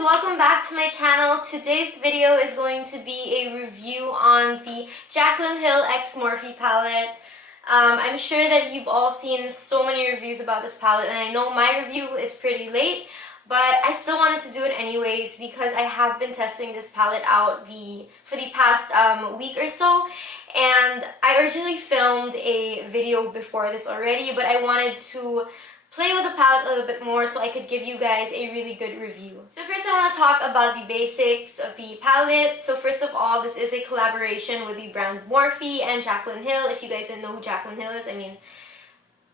welcome back to my channel. Today's video is going to be a review on the Jaclyn Hill x Morphe palette. I'm sure that you've all seen so many reviews about this palette, and I know my review is pretty late, but I still wanted to do it anyways because I have been testing this palette out for the past week or so, and I originally filmed a video before this already, but I wanted to play with the palette a little bit more so I could give you guys a really good review. So first I want to talk about the basics of the palette. So first of all, this is a collaboration with the brand Morphe and Jaclyn Hill. If you guys didn't know who Jaclyn Hill is, I mean,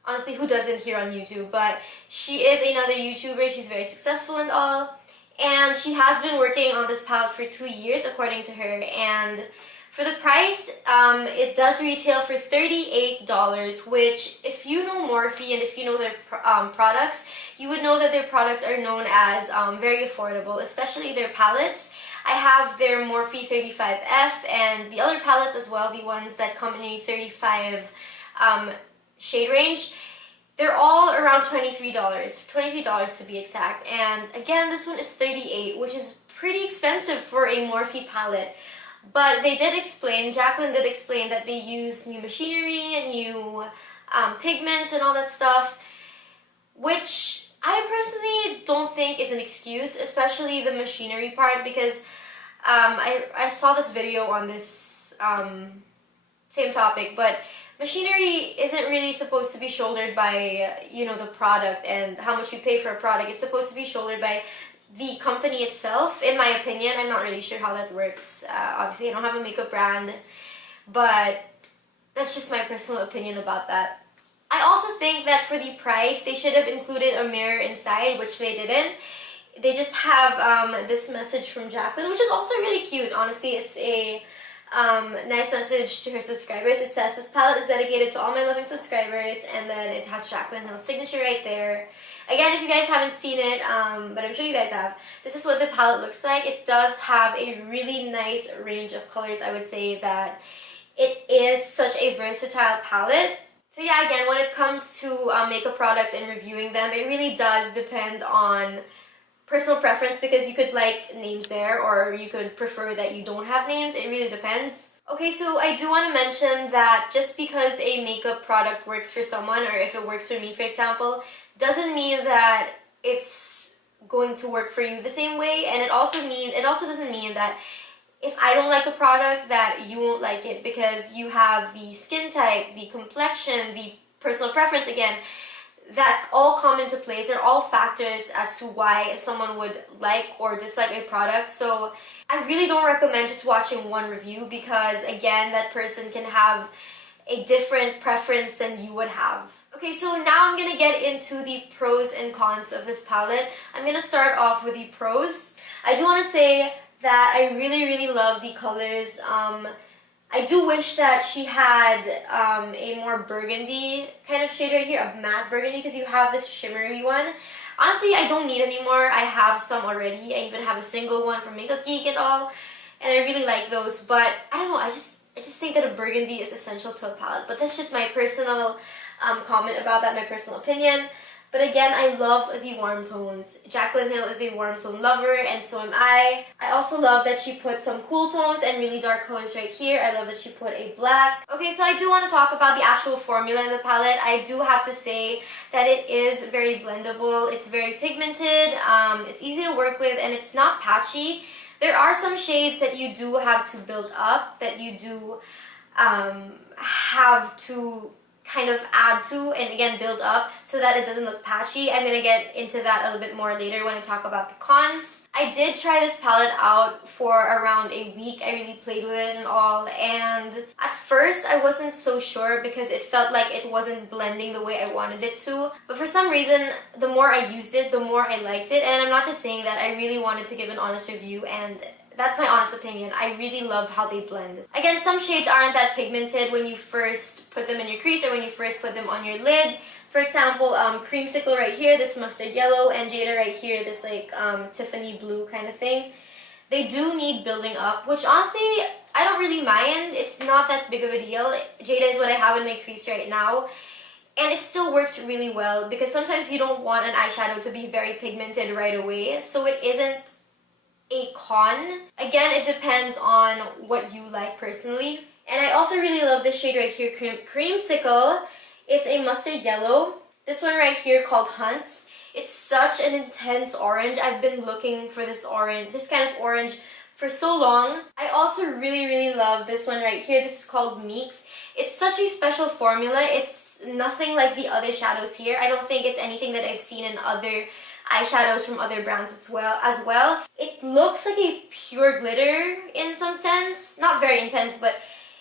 honestly, who doesn't here on YouTube? But she is another YouTuber. She's very successful and all. And she has been working on this palette for 2 years, according to her. And for the price, it does retail for $38, which if you know Morphe and if you know their products, you would know that their products are known as very affordable, especially their palettes. I have their Morphe 35F and the other palettes as well, the ones that come in a 35 shade range. They're all around $23 to be exact. And again, this one is $38, which is pretty expensive for a Morphe palette. But they did explain, Jaclyn did explain that they use new machinery and new pigments and all that stuff, which I personally don't think is an excuse, especially the machinery part, because I saw this video on this same topic, but machinery isn't really supposed to be shouldered by, you know, the product and how much you pay for a product. It's supposed to be shouldered by the company itself, in my opinion. I'm not really sure how that works. Obviously, I don't have a makeup brand, but that's just my personal opinion about that. I also think that for the price, they should have included a mirror inside, which they didn't. They just have this message from Jaclyn, which is also really cute. Honestly, it's a nice message to her subscribers. It says, "This palette is dedicated to all my loving subscribers," and then it has Jaclyn Hill's signature right there. Again, if you guys haven't seen it, but I'm sure you guys have, this is what the palette looks like. It does have a really nice range of colors. I would say that it is such a versatile palette. So yeah, again, when it comes to makeup products and reviewing them, it really does depend on personal preference, because you could like names there, or you could prefer that you don't have names. It really depends. Okay, so I do want to mention that just because a makeup product works for someone, or if it works for me, for example, doesn't mean that it's going to work for you the same way. And it also doesn't mean that if I don't like a product that you won't like it, because you have the skin type, the complexion, the personal preference, again, that all come into place. They're all factors as to why someone would like or dislike a product. So I really don't recommend just watching one review, because again, that person can have a different preference than you would have. Okay, so now I'm gonna get into the pros and cons of this palette. I'm gonna start off with the pros. I do want to say that I really love the colors. I do wish that she had a more burgundy kind of shade right here, a matte burgundy, because you have this shimmery one. Honestly, I don't need any more. I have some already. I even have a single one from Makeup Geek and all, and I really like those. But I don't know, I just think that a burgundy is essential to a palette. But that's just my personal comment about that, my personal opinion. But again, I love the warm tones. Jaclyn Hill is a warm tone lover, and so am I. I also love that she put some cool tones and really dark colors right here. I love that she put a black. Okay, so I do want to talk about the actual formula in the palette. I do have to say that it is very blendable. It's very pigmented. It's easy to work with, and it's not patchy. There are some shades that you do have to build up, that you do have to kind of add to and again build up so that it doesn't look patchy. I'm gonna get into that a little bit more later when I talk about the cons. I did try this palette out for around a week. I really played with it and all, and at first I wasn't so sure because it felt like it wasn't blending the way I wanted it to. But for some reason, the more I used it, the more I liked it. And I'm not just saying that, I really wanted to give an honest review, and that's my honest opinion. I really love how they blend. Again, some shades aren't that pigmented when you first put them in your crease or when you first put them on your lid. For example, Creamsicle right here, this mustard yellow, and Jada right here, this like Tiffany blue kind of thing. They do need building up, which honestly, I don't really mind. It's not that big of a deal. Jada is what I have in my crease right now. And it still works really well because sometimes you don't want an eyeshadow to be very pigmented right away. So it isn't a con. Again, it depends on what you like personally. And I also really love this shade right here, Creamsicle. It's a mustard yellow. This one right here called Hunts. It's such an intense orange. I've been looking for this kind of orange for so long. I also really love this one right here. This is called Meeks. It's such a special formula. It's nothing like the other shadows here. I don't think it's anything that I've seen in other eyeshadows from other brands as well. It looks like a pure glitter in some sense. Not very intense, but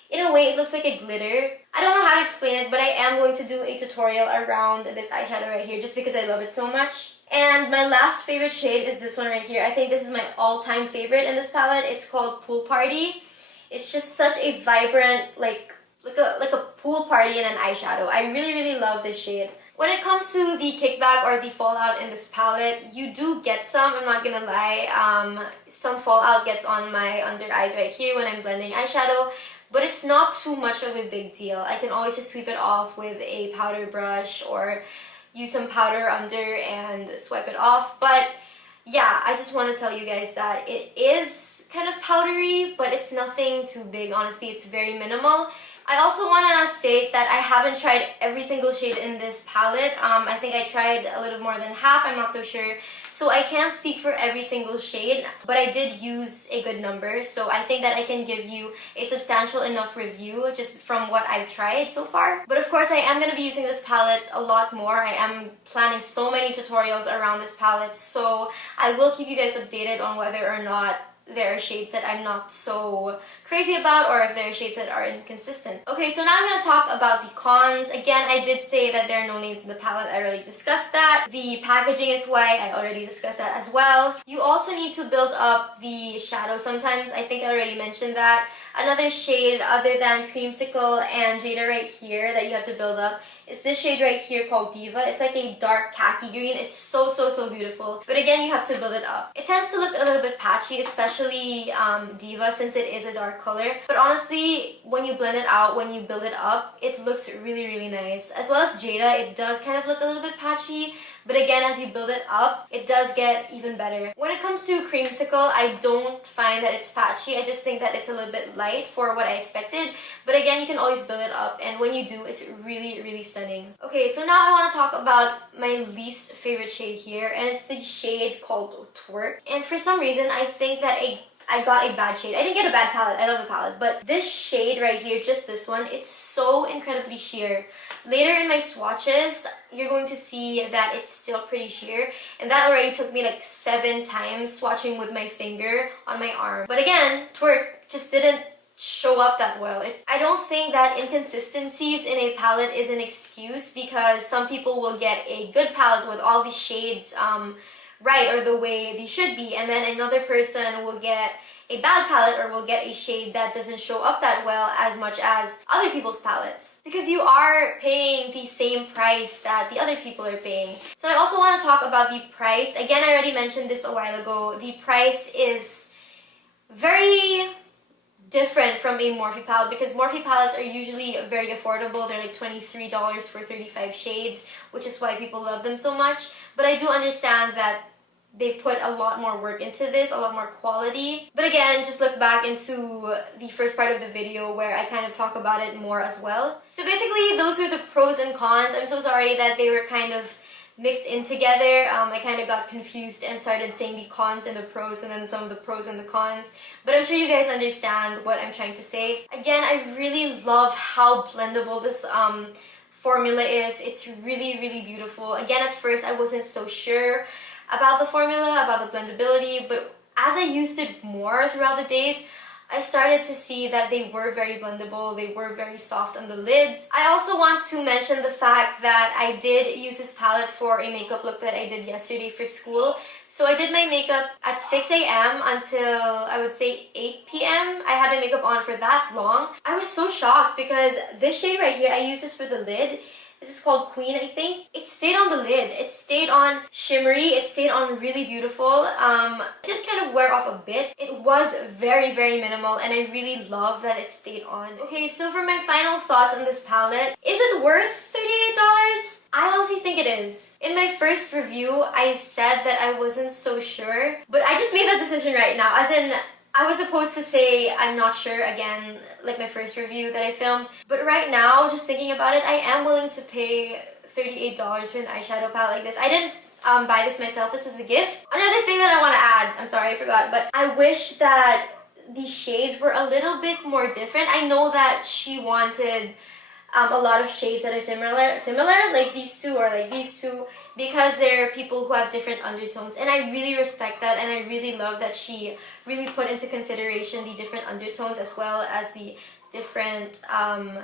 in a way it looks like a glitter. I don't know how to explain it, but I am going to do a tutorial around this eyeshadow right here just because I love it so much. And my last favorite shade is this one right here. I think this is my all-time favorite in this palette. It's called Pool Party. It's just such a vibrant, like a pool party in an eyeshadow. I really love this shade. When it comes to the kickback or the fallout in this palette, you do get some, I'm not gonna lie. Some fallout gets on my under eyes right here when I'm blending eyeshadow, but it's not too much of a big deal. I can always just sweep it off with a powder brush or use some powder under and swipe it off. But yeah, I just want to tell you guys that it is kind of powdery, but it's nothing too big. Honestly, it's very minimal. I also want to state that I haven't tried every single shade in this palette. I think I tried a little more than half, I'm not so sure. So I can't speak for every single shade, but I did use a good number. So I think that I can give you a substantial enough review just from what I've tried so far. But of course, I am going to be using this palette a lot more. I am planning so many tutorials around this palette, so I will keep you guys updated on whether or not there are shades that I'm not so crazy about or if there are shades that are inconsistent. Okay, so now I'm going to talk about the cons. Again, I did say that there are no names in the palette. I already discussed that. The packaging is white. I already discussed that as well. You also need to build up the shadow sometimes. I think I already mentioned that. Another shade other than Creamsicle and Jada right here that you have to build up is this shade right here called Diva. It's like a dark khaki green. It's so beautiful. But again, you have to build it up. It tends to look a little bit patchy, especially Diva, since it is a dark color. But honestly, when you blend it out, when you build it up, it looks really nice. As well as Jada, it does kind of look a little bit patchy. But again, as you build it up, it does get even better. When it comes to Creamsicle, I don't find that it's patchy. I just think that it's a little bit light for what I expected. But again, you can always build it up. And when you do, it's really stunning. Okay, so now I want to talk about my least favorite shade here. And it's the shade called Twerk. And for some reason, I think that I got a bad shade. I didn't get a bad palette. I love the palette. But this shade right here, just this one, it's so incredibly sheer. Later in my swatches, you're going to see that it's still pretty sheer. And that already took me like 7 times swatching with my finger on my arm. But again, Twerk just didn't show up that well. I don't think that inconsistencies in a palette is an excuse, because some people will get a good palette with all these shades right or the way they should be, and then another person will get a bad palette or will get a shade that doesn't show up that well as much as other people's palettes, because you are paying the same price that the other people are paying. So I also want to talk about the price. Again, I already mentioned this a while ago. The price is very different from a Morphe palette, because Morphe palettes are usually very affordable. They're like $23 for 35 shades, which is why people love them so much. But I do understand that they put a lot more work into this, a lot more quality. But again, just look back into the first part of the video where I kind of talk about it more as well. So basically, those were the pros and cons. I'm so sorry that they were kind of mixed in together. I kind of got confused and started saying the cons and the pros and then some of the pros and the cons. But I'm sure you guys understand what I'm trying to say. Again, I really love how blendable this formula is. It's really beautiful. Again, at first I wasn't so sure about the formula, about the blendability, but as I used it more throughout the days, I started to see that they were very blendable, they were very soft on the lids. I also want to mention the fact that I did use this palette for a makeup look that I did yesterday for school. So I did my makeup at 6 a.m. until I would say 8 p.m. I had my makeup on for that long. I was so shocked because this shade right here, I used this for the lid. This is called Queen, I think. It stayed on the lid. It stayed on shimmery. It stayed on really beautiful. It did kind of wear off a bit. It was very minimal, and I really love that it stayed on. Okay, so for my final thoughts on this palette, is it worth $38? I honestly think it is. In my first review, I said that I wasn't so sure, but I just made that decision right now. As in, I was supposed to say I'm not sure again, like my first review that I filmed. But right now, just thinking about it, I am willing to pay $38 for an eyeshadow palette like this. I didn't buy this myself. This was a gift. Another thing that I want to add, I'm sorry, I forgot, but I wish that these shades were a little bit more different. I know that she wanted a lot of shades that are similar, like these two or like these two, because they're people who have different undertones, and I really respect that, and I really love that she really put into consideration the different undertones as well as the different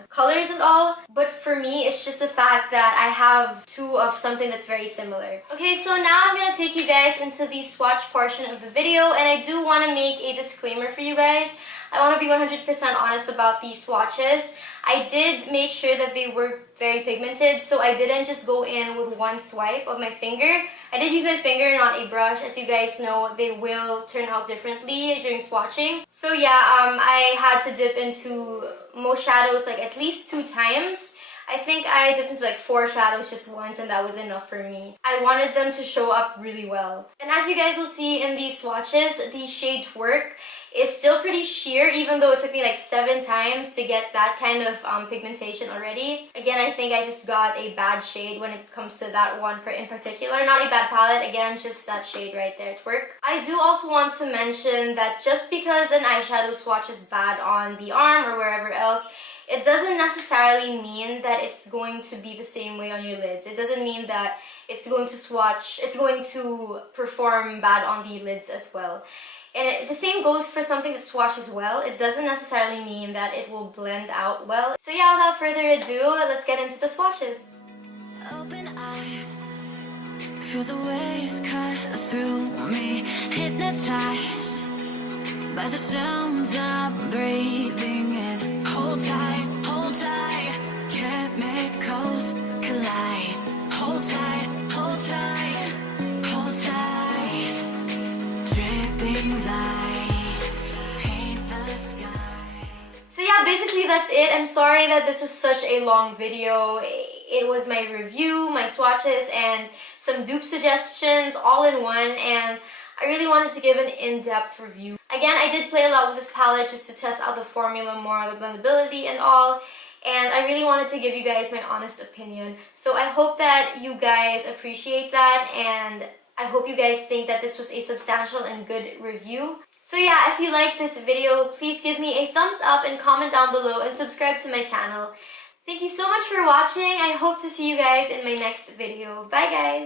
colors and all. But for me, it's just the fact that I have two of something that's very similar. Okay, so now I'm gonna take you guys into the swatch portion of the video, and I do want to make a disclaimer for you guys. I want to be 100% honest about these swatches. I did make sure that they were very pigmented, so I didn't just go in with one swipe of my finger. I did use my finger, not a brush. As you guys know, they will turn out differently during swatching. So yeah, I had to dip into most shadows like at least 2 times. I think I dipped into like 4 shadows just once, and that was enough for me. I wanted them to show up really well. And as you guys will see in these swatches, the shade Twerk is still pretty sheer, even though it took me like 7 times to get that kind of pigmentation already. Again, I think I just got a bad shade when it comes to that one in particular. Not a bad palette, again, just that shade right there, Twerk. I do also want to mention that just because an eyeshadow swatch is bad on the arm or wherever else, it doesn't necessarily mean that it's going to be the same way on your lids. It doesn't mean that it's going to perform bad on the lids as well. And the same goes for something that swatches well. It doesn't necessarily mean that it will blend out well. So yeah, without further ado, let's get into the swatches. Open eye, feel the waves cut through me, hypnotized by the sounds I'm breathing in. Hold tight, chemicals collide. Hold tight, hold tight, hold tight. Dripping lights paint the sky. So yeah, basically that's it. I'm sorry that this was such a long video. It was my review, my swatches, and some dupe suggestions all in one, and I really wanted to give an in-depth review. Again, I did play a lot with this palette just to test out the formula more, the blendability and all, and I really wanted to give you guys my honest opinion. So I hope that you guys appreciate that, and I hope you guys think that this was a substantial and good review. So yeah, if you liked this video, please give me a thumbs up and comment down below and subscribe to my channel. Thank you so much for watching. I hope to see you guys in my next video. Bye guys!